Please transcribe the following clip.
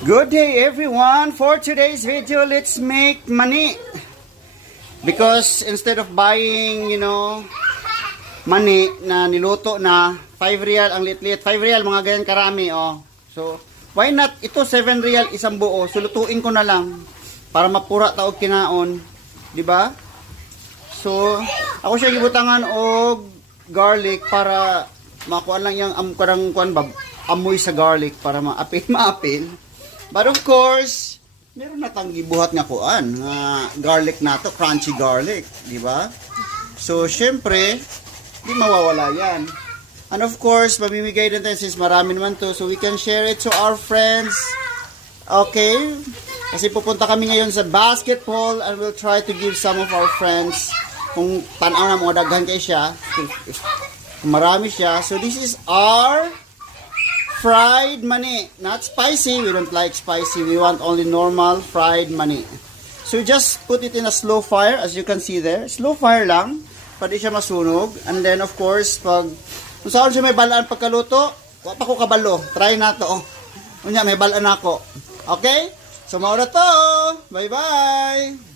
Good day everyone. For today's video, let's make money. Because instead of buying, money na niluto na 5 real ang litlit, 5 real mga ganyan karami, oh. So, why not ito 7 real isang buo? Sulutuin ko na lang para mapura taog kinaon, di ba? So, ako siya gibutangan og garlic para makuha lang yung amoy sa garlic para maapil. But of course, meron na tang gibuhat nga kuan, garlic na to, crunchy garlic, di ba? So, syempre, di mawawala yan. And of course, mamimigay din tayo since marami naman to, so we can share it to our friends. Okay? Kasi pupunta kami ngayon sa basketball and we'll try to give some of our friends kung tanaw na mga daghan kay siya. Kung marami siya. So, this is our fried mani, not spicy. We don't like spicy. We want only normal fried mani. So just put it in a slow fire, as you can see there. Slow fire lang, para di siya masunog. And then of course, kung saan siya may balaan pagkaluto, wala pa ko kabalo. Try na to. Unya, may balaan ako. Okay? So maura to. Bye bye.